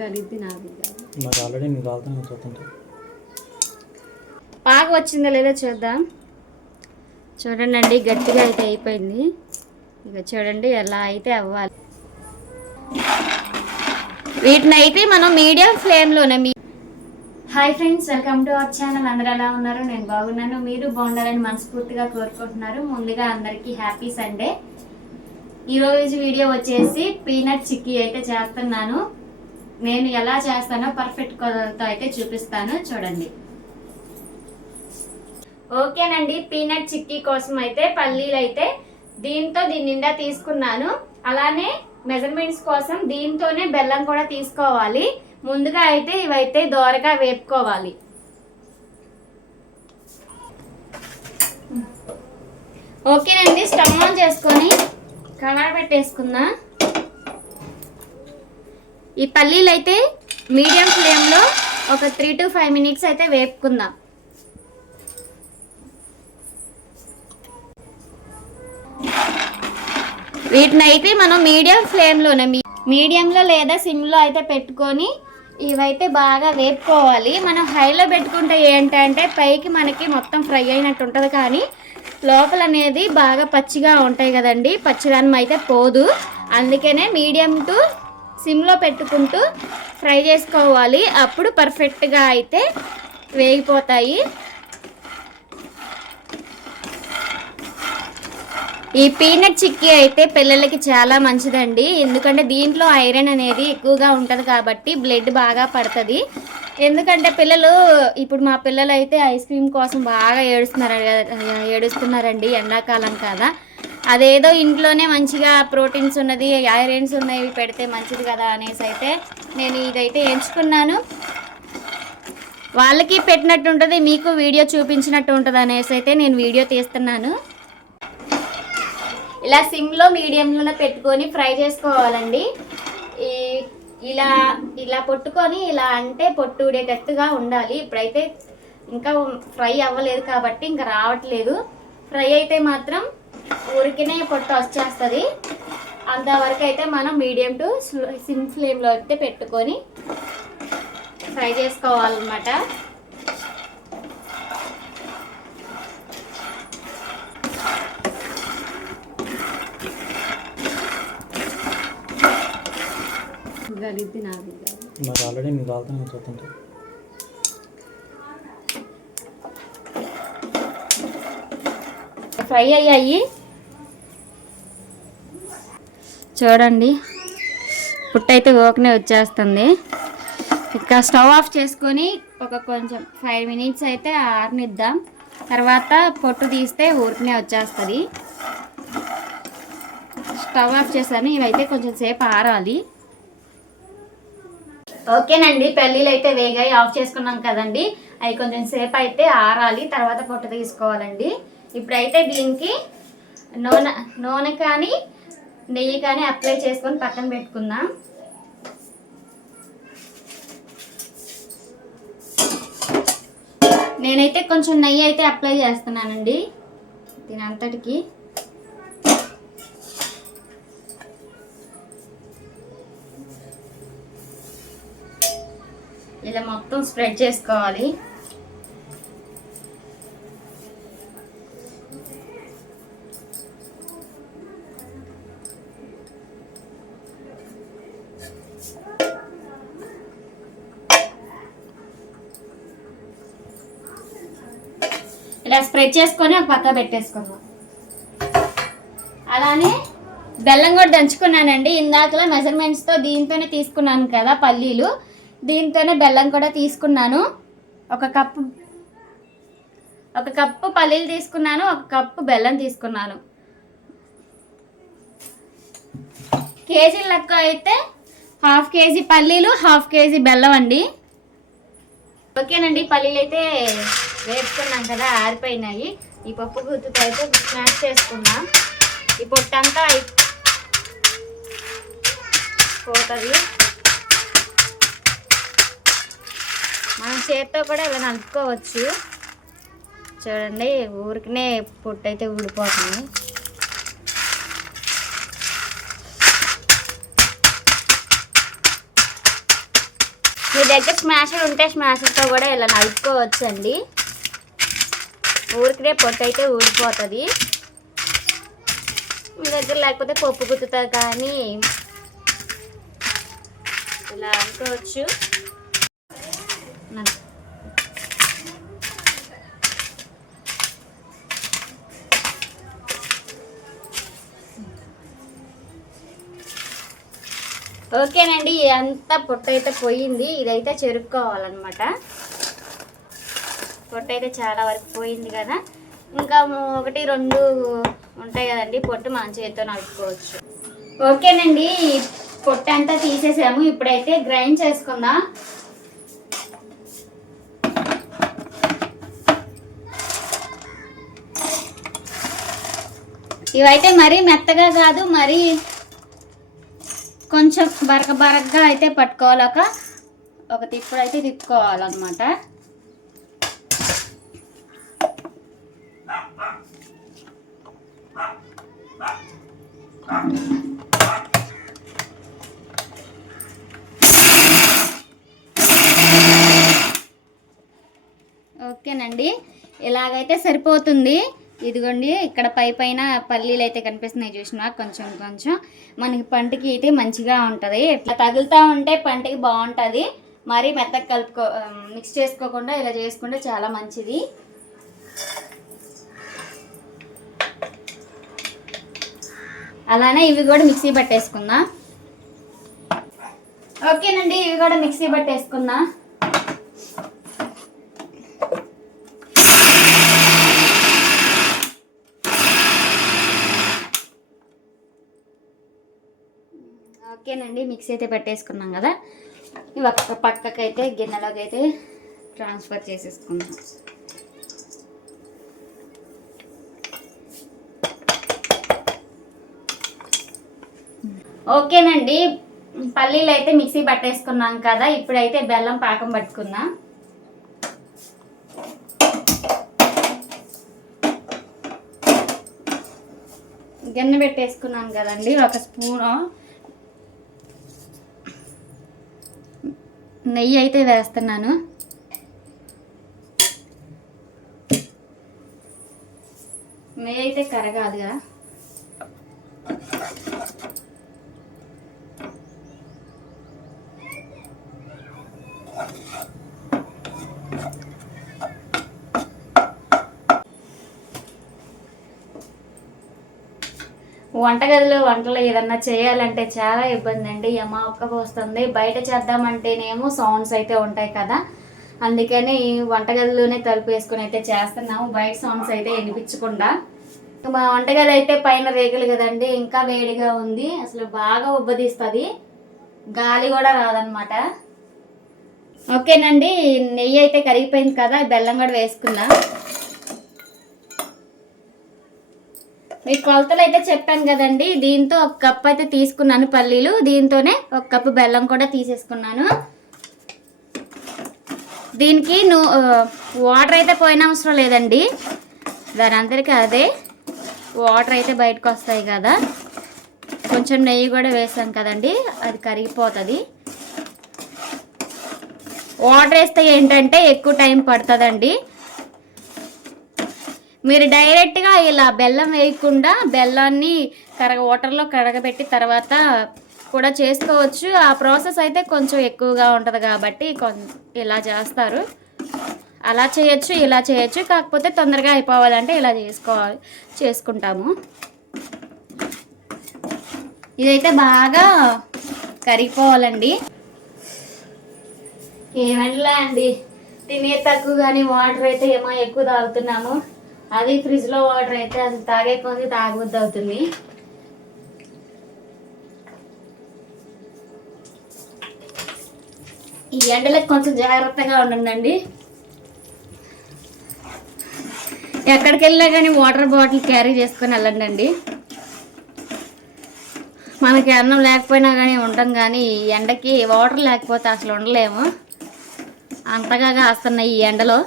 గలిద్ది నాది మరి ఆల్రెడీ నేను కాలుతాను చూస్తుంటా. పాక వచ్చిందో లేదో చూద్దాం. చూడండి గట్టిగా అయితే అయిపోయింది. ఇక చూడండి ఎలా అయితే అవ్వాలి. వీటిని అయితే మనం మీడియం ఫ్లేమ్లోనే. Hi friends, welcome to our channel. అందరూ ఎలా ఉన్నారు? నేను బాగున్నాను, మీరు బాగుండాలని మనస్ఫూర్తిగా కోరుకుంటున్నారు. ముందుగా అందరికీ హ్యాపీ సండే. ఈరోజు వీడియో వచ్చేసి పీనట్ చిక్కీ అయితే చేస్తున్నాను. నేను ఎలా చేస్తానో పర్ఫెక్ట్ కొలతతో అయితే చూపిస్తాను, చూడండి. ఓకేనండి, పీనట్ చిక్కీ కోసం అయితే పల్లీలు అయితే దీని నిండా తీసుకున్నాను. అలానే మెజర్మెంట్స్ కోసం దీంతోనే బెల్లం కూడా తీసుకోవాలి. ముందుగా అయితే ఇవైతే దోరగా వేపుకోవాలి. ఓకేనండి, స్టవ్ ఆన్ చేసుకొని కడాయి పెట్టేసుకుందాం. ఈ పల్లీలు అయితే మీడియం ఫ్లేమ్లో ఒక 3 to 5 minutes అయితే వేపుకుందాం. వీటిని అయితే మనం మీడియం ఫ్లేమ్లోనే, మీడియంలో లేదా సిమ్లో అయితే పెట్టుకొని ఇవైతే బాగా వేపుకోవాలి. మనం హైలో పెట్టుకుంటే ఏంటంటే పైకి మనకి మొత్తం ఫ్రై అయినట్టు ఉంటుంది, కానీ లోపల అనేది బాగా పచ్చిగా ఉంటాయి కదండి. పచ్చిదనం అయితే పోదు. అందుకనే మీడియం టు సిమ్లో పెట్టుకుంటూ ఫ్రై చేసుకోవాలి. అప్పుడు పర్ఫెక్ట్గా అయితే వేగిపోతాయి. ఈ పీనట్ చిక్కీ అయితే పిల్లలకి చాలా మంచిదండి. ఎందుకంటే దీంట్లో ఐరన్ అనేది ఎక్కువగా ఉంటుంది కాబట్టి బ్లడ్ బాగా పడుతుంది. ఎందుకంటే పిల్లలు ఇప్పుడు మా పిల్లలు అయితే ఐస్ క్రీమ్ కోసం బాగా ఏడుస్తున్నారండి. ఎండాకాలం కదా, అదేదో ఇంట్లోనే మంచిగా ప్రోటీన్స్ ఉన్నది, ఐరన్స్ ఉన్నవి పెడితే మంచిది కదా అనేసి అయితే నేను ఇదైతే ఎంచుకున్నాను. వాళ్ళకి పెట్టినట్టు ఉంటుంది, మీకు వీడియో చూపించినట్టు ఉంటుంది అనేసి అయితే నేను వీడియో తీస్తున్నాను. ఇలా సిమ్లో మీడియంలోనే పెట్టుకొని ఫ్రై చేసుకోవాలండి. ఇలా పొట్టుకొని ఇలా అంటే పొట్టు ఊడేటట్టుగా ఉండాలి. ఇప్పుడైతే ఇంకా ఫ్రై అవ్వలేదు కాబట్టి ఇంకా రావట్లేదు. ఫ్రై అయితే మాత్రం ఊరికినే పొట్టు వచ్చేస్తుంది. అంతవరకు అయితే మనం మీడియం టు సిమ్ ఫ్లేమ్లో అయితే పెట్టుకొని ఫ్రై చేసుకోవాలన్నమాట. గలిద్ది నాది మరి ఆల్రెడీ నేను కాలుతాను చూస్తుంటా. ఫ్రై అయ్యాయి చూడండి. పుట్టయితే ఓకనే వచ్చేస్తుంది. ఇక స్టవ్ ఆఫ్ చేసుకొని ఒక కొంచెం 5 minutes అయితే ఆరనిద్దాం. తర్వాత పొట్టు తీస్తే ఊరికనే వచ్చేస్తుంది. స్టవ్ ఆఫ్ చేశాను. ఇవైతే కొంచెం సేపు ఆరాలి. ఓకేనండి, పల్లీలు అయితే వేగాయి, ఆఫ్ చేసుకున్నాం కదండి. అవి కొంచెం సేపు అయితే ఆరాలి, తర్వాత పొట్టు తీసుకోవాలండి. ఇప్పుడైతే దీనికి నూనె కానీ నెయ్యి కానీ అప్లై చేసుకొని పక్కన పెట్టుకుందాం. నేనైతే కొంచెం నెయ్యి అయితే అప్లై చేస్తున్నానండి దీని అంతటికి. ఇలా మొత్తం స్ప్రెడ్ చేసుకోవాలి. ఇలా స్ప్రెడ్ చేసుకొని ఒక పక్క పెట్టేసుకుందాం. అలానే బెల్లం కూడా దంచుకున్నానండి. ఇందాకలా మెజర్మెంట్స్తో దీంతోనే తీసుకున్నాను కదా పల్లీలు, దీంతోనే బెల్లం కూడా తీసుకున్నాను. ఒక కప్పు పల్లీలు తీసుకున్నాను, 1 కప్పు బెల్లం తీసుకున్నాను. కేజీ లెక్క అయితే 1/2 kg పల్లీలు, 1/2 kg బెల్లం అండి. ఓకేనండి, పల్లీలు అయితే వేసుకున్నాం కదా, ఆరిపోయినాయి. ఈ పప్పు గుత్తుతో అయితే స్మాష్ చేసుకున్నాం. ఈ పొట్టంతా పోతుంది. మనం చేత్తో కూడా ఇలా నలుపుకోవచ్చు. చూడండి, ఊరికనే పొట్టు అయితే ఊడిపోతుంది. మీ దగ్గర స్మాషర్ ఉంటే స్మాషర్తో కూడా ఇలా నలుపుకోవచ్చండి. ఊరికినే పొట్టు అయితే ఊడిపోతుంది. మీ దగ్గర లేకపోతే పప్పు గుత్తుతా కానీ ఇలా అనుకోవచ్చు. ఓకేనండి, అంతా పొట్టు అయితే పోయింది. ఇదైతే చెరుక్కోవాలన్నమాట. పొట్టు అయితే చాలా వరకు పోయింది కదా. ఇంకా 1, 2 ఉంటాయి కదండి పొట్టు, మనం చేతితో నలుపుకోవచ్చు. ఓకేనండి, పొట్టు అంతా తీసేసాము. ఇప్పుడైతే గ్రైండ్ చేసుకుందాం. ఇవైతే మరీ మెత్తగా కాదు, మరీ కొంచెం బరకగా అయితే పట్టుకోవాలి. ఒక తిప్పుడు అయితే తిప్పుకోవాలన్నమాట. ఓకేనండి, ఇలాగైతే సరిపోతుంది. ఇదిగోండి, ఇక్కడ పైన పల్లీలు అయితే కనిపిస్తున్నాయి చూసినా, కొంచెం మనకి పంటకి అయితే మంచిగా ఉంటుంది. ఇట్లా తగులుతూ ఉంటే పంటకి బాగుంటుంది. మరీ మెత్తగా మిక్స్ చేసుకోకుండా ఇలా చేసుకుంటే చాలా మంచిది. అలానే ఇవి కూడా మిక్సీ పట్టేసుకుందాం. ఓకేనండి, ఇవి కూడా మిక్సీ పట్టేసుకుందాం. ఓకేనండి, మిక్సీ అయితే పెట్టేసుకున్నాం కదా. ఇవి ఒక పక్కకైతే గిన్నెలోకి అయితే ట్రాన్స్ఫర్ చేసేసుకుందాం. ఓకేనండి, పల్లీలు అయితే మిక్సీ పట్టేసుకున్నాం కదా. ఇప్పుడైతే బెల్లం పాకం పట్టుకుందాం. గిన్నె పెట్టేసుకున్నాం కదండి. 1 స్పూను నెయ్యి అయితే వేస్తున్నాను. నెయ్యి అయితే కరగాలి కదా. వంటగదిలో వంటలు ఏదన్నా చేయాలంటే చాలా ఇబ్బంది అండి. యమ ఒక్కపోస్తుంది. బయట చేద్దామంటేనేమో సౌండ్స్ అయితే ఉంటాయి కదా, అందుకని వంటగదిలోనే తలుపు వేసుకుని అయితే చేస్తున్నాము, బయట సౌండ్స్ అయితే వినిపించకుండా. మా వంటగది అయితే పైన రేకులు కదండి, ఇంకా వేడిగా ఉంది. అసలు బాగా ఉబ్బదీస్తుంది, గాలి కూడా రాదనమాట. ఓకేనండి, నెయ్యి అయితే కరిగిపోయింది కదా. బెల్లం కూడా వేసుకుందాం. మీకు కొలతలు అయితే చెప్పాను కదండి. దీంతో 1 కప్ అయితే తీసుకున్నాను పల్లీలు, దీంతోనే 1 కప్పు బెల్లం కూడా తీసేసుకున్నాను. దీనికి వాటర్ అయితే పోయిన అవసరం లేదండి, దాని అందరికీ అదే వాటర్ అయితే బయటకు వస్తాయి కదా. కొంచెం నెయ్యి కూడా వేసాం కదండి, అది కరిగిపోతుంది. వాటర్ వేస్తే ఏంటంటే ఎక్కువ టైం పడుతుందండి. మీరు డైరెక్ట్గా ఇలా బెల్లం వేయకుండా బెల్లాన్ని వాటర్లో కరగబెట్టి తర్వాత కూడా చేసుకోవచ్చు. ఆ ప్రాసెస్ అయితే కొంచెం ఎక్కువగా ఉంటుంది కాబట్టి ఇలా చేస్తారు. అలా చేయొచ్చు, ఇలా చేయొచ్చు. కాకపోతే తొందరగా అయిపోవాలంటే ఇలా చేసుకుంటాము. ఇదైతే బాగా కరిగిపోవాలండి. ఏమంటలే అండి, తినే తక్కువ కానీ వాటర్ అయితే ఏమో ఎక్కువ తాగుతున్నాము. అది ఫ్రిడ్జ్లో వాటర్ అయితే అది తాగే కొద్ది తాగబుద్ధి అవుతుంది. ఈ ఎండలకు కొంచెం జాగ్రత్తగా ఉండండి. ఎక్కడికి వెళ్ళినా కానీ వాటర్ బాటిల్ క్యారీ చేసుకొని వెళ్ళండి. మనకి అన్నం లేకపోయినా కానీ ఉంటాం, కానీ ఈ ఎండకి వాటర్ లేకపోతే అసలు ఉండలేము, అంతగా కాస్తున్నాయి ఈ ఎండలో.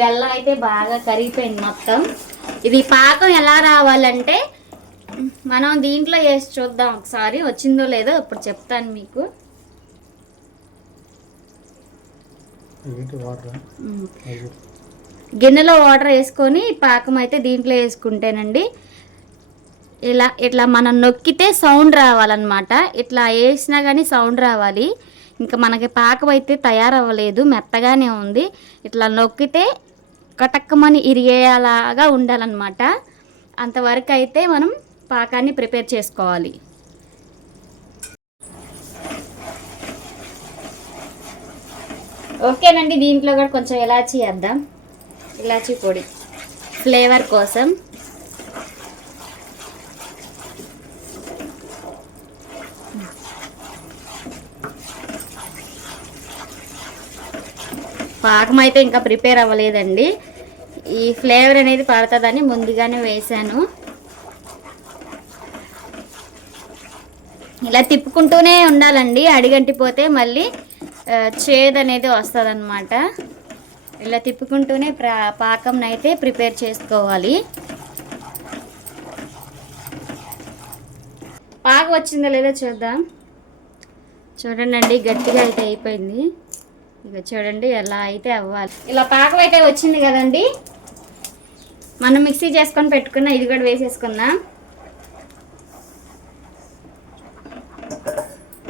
బెల్లం అయితే బాగా కరిగిపోయింది మొత్తం. ఇది పాకం ఎలా రావాలంటే మనం దీంట్లో వేసి చూద్దాం ఒకసారి, వచ్చిందో లేదో ఇప్పుడు చెప్తాను మీకు. గిన్నెలో వాటర్ వేసుకొని పాకం అయితే దీంట్లో వేసుకుంటేనండి ఇట్లా మనం నొక్కితే సౌండ్ రావాలన్నమాట. ఇట్లా వేసినా కానీ సౌండ్ రావాలి. ఇంకా మనకి పాకం అయితే తయారవ్వలేదు, మెత్తగానే ఉంది. ఇట్లా నొక్కితే కటక్కమని ఇరిగేలాగా ఉండాలన్నమాట. అంతవరకు అయితే మనం పాకాన్ని ప్రిపేర్ చేసుకోవాలి. ఓకేనండి, దీంట్లో కూడా కొంచెం ఇలాచీ వేద్దాం. ఇలాచీ పొడి ఫ్లేవర్ కోసం. పాకం అయితే ఇంకా ప్రిపేర్ అవ్వలేదండి. ఈ ఫ్లేవర్ అనేది పడుతుందని ముందుగానే వేసాను. ఇలా తిప్పుకుంటూనే ఉండాలండి, అడిగంటిపోతే మళ్ళీ చేదు అనేది వస్తుంది అన్నమాట. ఇలా తిప్పుకుంటూనే పాకం అయితే ప్రిపేర్ చేసుకోవాలి. పాకం వచ్చిందో లేదో చూద్దాం. చూడండి, గట్టిగా అయితే అయిపోయింది. ఇక చూడండి ఎలా అయితే అవ్వాలి. ఇలా పాకం అయితే వచ్చింది కదండి. మనం మిక్సీ చేసుకొని పెట్టుకున్న ఇది కూడా వేసేసుకుందాం.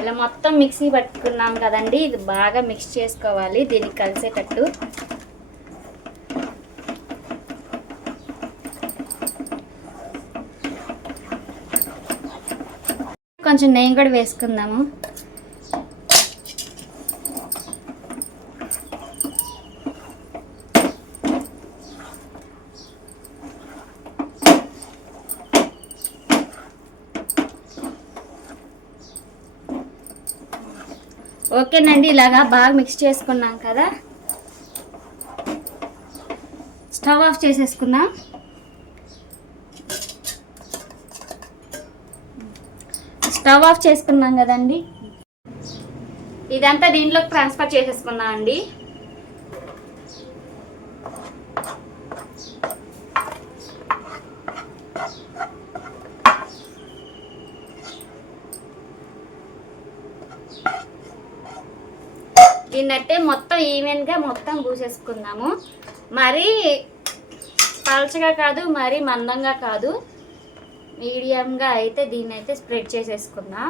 ఇలా మొత్తం మిక్సీ పట్టుకున్నాం కదండి, ఇది బాగా మిక్స్ చేసుకోవాలి దీనికి కలిసేటట్టు. కొంచెం నెయ్యి కూడా వేసుకుందాము. ఓకేనండి, ఇలాగా బాగా మిక్స్ చేసుకున్నాం కదా, స్టవ్ ఆఫ్ చేసేసుకుందాం. స్టవ్ ఆఫ్ చేసుకున్నాం కదండి, ఇదంతా దీంట్లోకి ట్రాన్స్ఫర్ చేసేసుకున్నాం అండి. దీన్నైతే మొత్తం ఈవెన్గా మొత్తం పూసేసుకుందాము. మరీ పలచగా కాదు, మరీ మందంగా కాదు, మీడియంగా అయితే దీన్ని అయితే స్ప్రెడ్ చేసేసుకుందాం.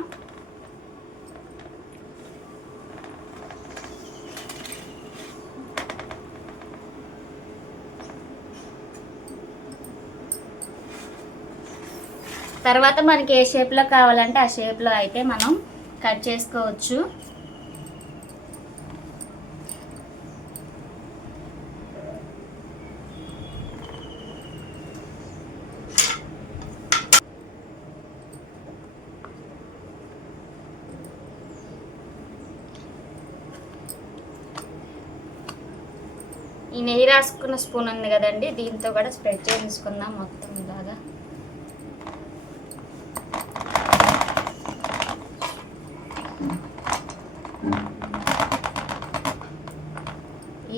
తర్వాత మనకి ఏ షేప్లో కావాలంటే ఆ షేప్లో అయితే మనం కట్ చేసుకోవచ్చు. ఈ నెయ్యి రాసుకున్న స్పూన్ ఉంది కదండి, దీంతో కూడా స్ప్రెడ్ చేసుకుందాం మొత్తం ఇలాగా.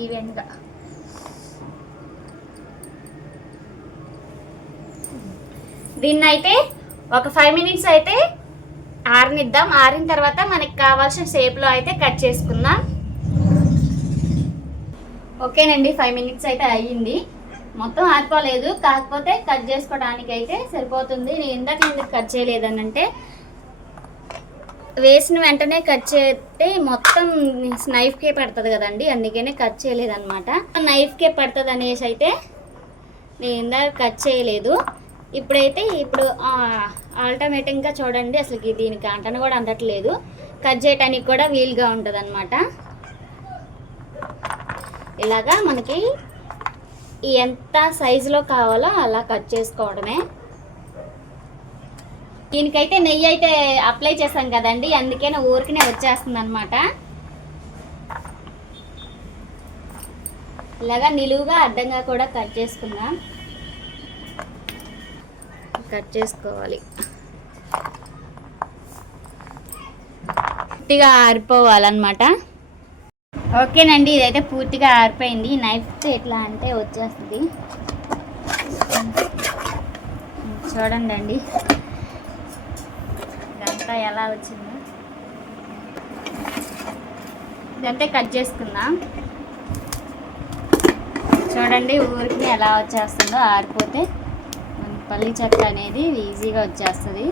ఈవెన్గా దీన్ని అయితే ఒక 5 మినిట్స్ అయితే ఆరనిద్దాం. ఆరిన తర్వాత మనకి కావాల్సిన షేప్లో అయితే కట్ చేసుకుందాం. ఓకేనండి, 5 మినిట్స్ అయితే అయ్యింది. మొత్తం ఆరిపోలేదు, కాకపోతే కట్ చేసుకోవడానికి అయితే సరిపోతుంది. నేను ఇందాక కట్ చేయలేదనంటే వేసిన వెంటనే కట్ చేస్తే మొత్తం నైఫ్కే పడుతుంది కదండి, అందుకనే కట్ చేయలేదన్నమాట. నైఫ్కే పడుతుంది అనేసి అయితే నేను ఇందాక కట్ చేయలేదు. ఇప్పుడు ఆల్టర్నేటివ్గా చూడండి, అసలు దీనికి అంటను కూడా అందట్లేదు, కట్ చేయడానికి కూడా వీలుగా ఉంటుంది అన్నమాట. ఇలాగా మనకి ఎంత సైజులో కావాలో అలా కట్ చేసుకోవడమే. దీనికైతే నెయ్యి అయితే అప్లై చేసాం కదండి, అందుకనే ఊరికనే వచ్చేస్తుంది అనమాట. ఇలాగా నిలువుగా అడ్డంగా కూడా కట్ చేసుకుందాం. కట్ చేసుకోవాలి, పూర్తిగా ఆరిపోవాలన్నమాట. ఓకేనండి, ఇదైతే పూర్తిగా ఆరిపోయింది. నైఫ్తో ఎట్లా అంటే వచ్చేస్తుంది, చూడండి అండి. చూసారా ఎలా వచ్చిందో. ఇదంతా కట్ చేసుకుందాం. చూడండి ఊరికి ఎలా వచ్చేస్తుందో. ఆరిపోతే పల్లి చెక్క అనేది ఈజీగా వచ్చేస్తుంది.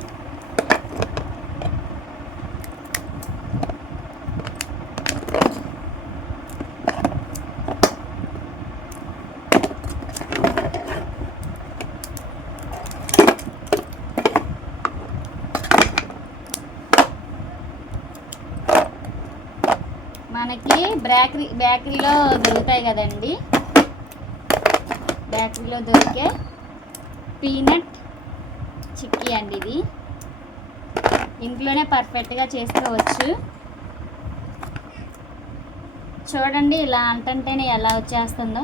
మనకి బేకరీలో దొరుకుతాయి కదండి, బేకరీలో దొరికే పీనట్ చిక్కీ అండి. ఇది ఇంట్లోనే పర్ఫెక్ట్గా చేసుకోవచ్చు. చూడండి ఇలా అంటంటేనే ఎలా వచ్చేస్తుందో.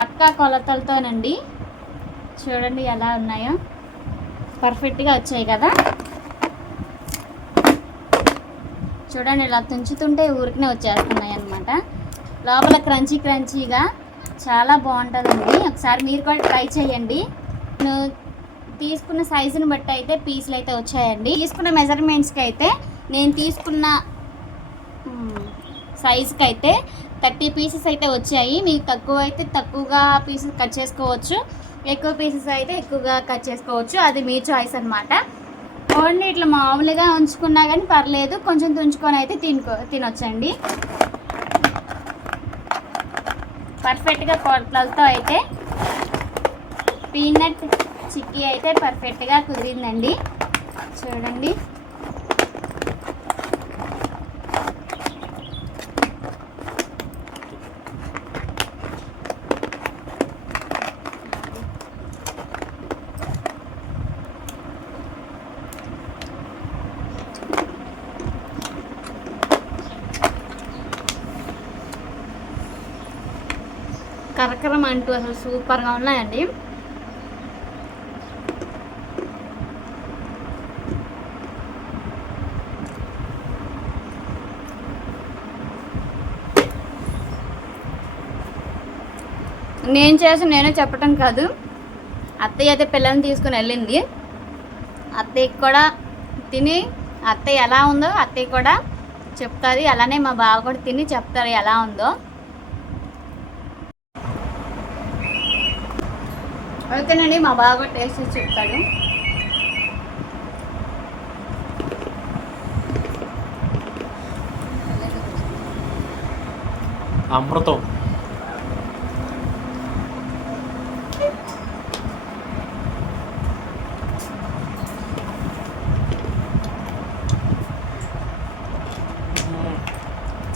పక్కా కొలతలతోనండి. చూడండి ఎలా ఉన్నాయో, పర్ఫెక్ట్గా వచ్చాయి కదా. చూడండి ఇలా తుంచుతుంటే ఊరికనే వచ్చేస్తున్నాయి అన్నమాట. లోపల క్రంచీగా చాలా బాగుంటుందండి. ఒకసారి మీరు కూడా ట్రై చేయండి. నేను తీసుకున్న సైజుని బట్టి అయితే పీసులు అయితే వచ్చాయండి. తీసుకున్న మెజర్మెంట్స్కి అయితే నేను తీసుకున్న సైజుకి అయితే 30 పీసెస్ అయితే వచ్చాయి. మీకు తక్కువ అయితే తక్కువగా పీసెస్ కట్ చేసుకోవచ్చు, ఎక్కువ పీసెస్ అయితే ఎక్కువగా కట్ చేసుకోవచ్చు. అది మీ చాయిస్ అన్నమాట. ఓన్లీ ఇట్లా మామూలుగా ఉంచుకున్నా కానీ పర్లేదు, కొంచెం తుంచుకొని అయితే తినొచ్చండి. పర్ఫెక్ట్గా కొలతలతో అయితే పీనట్ చిక్కీ అయితే పర్ఫెక్ట్గా కుదిరిందండి. చూడండి కరకరం అంటూ అసలు సూపర్గా ఉన్నాయండి. నేనే చెప్పటం కాదు, అత్తయ్య అయితే పిల్లల్ని తీసుకుని వెళ్ళింది. అత్తయ్యకి కూడా తిని అత్తయ్య ఎలా ఉందో అత్తయ్య కూడా చెప్తుంది. అలానే మా బావ కూడా తిని చెప్తారు ఎలా ఉందో. ఓకేనండి, మా బావ కూడా టేస్ట్ చేసి చెప్తాడు. అమృతం.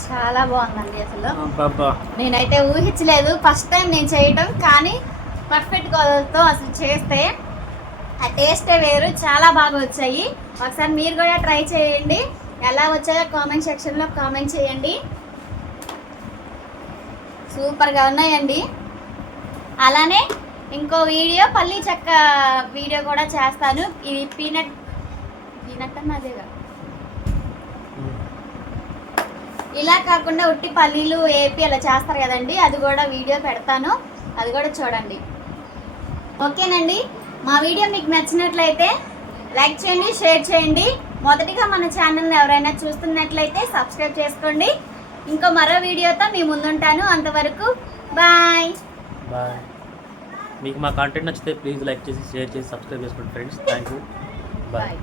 చాలా బాగుందండి. అసలు నేనైతే ఊహించలేదు ఫస్ట్ టైం నేను చేయటం, కానీ పర్ఫెక్ట్ కొలతలతో అసలు చేస్తే ఆ టేస్టే వేరు. చాలా బాగా వచ్చాయి. ఒకసారి మీరు కూడా ట్రై చేయండి. ఎలా వచ్చాయో కామెంట్ సెక్షన్లో కామెంట్ చేయండి. సూపర్గా ఉన్నాయండి. అలానే ఇంకో వీడియో పల్లి చెక్క వీడియో కూడా చేస్తాను. ఇది పీనట్ అన్నదేగా. ఇలా కాకుండా ఉట్టి పల్లీలు ఏపి అలా చేస్తారు కదండి, అది కూడా వీడియో పెడతాను, అది కూడా చూడండి. ఓకేనండి, మా వీడియో మీకు నచ్చినట్లయితే లైక్ చేయండి, షేర్ చేయండి. మొదటిగా మన ఛానల్ని ఎవరైనా చూస్తున్నట్లయితే సబ్స్క్రైబ్ చేసుకోండి. ఇంకో మరో వీడియోతో మీ ముందుంటాను. అంతవరకు బాయ్. మీకు మా కంటెంట్ నచ్చితే ప్లీజ్ లైక్ చేసి షేర్ చేసి సబ్స్క్రైబ్ చేసుకోండి ఫ్రెండ్స్. Thank you. బాయ్.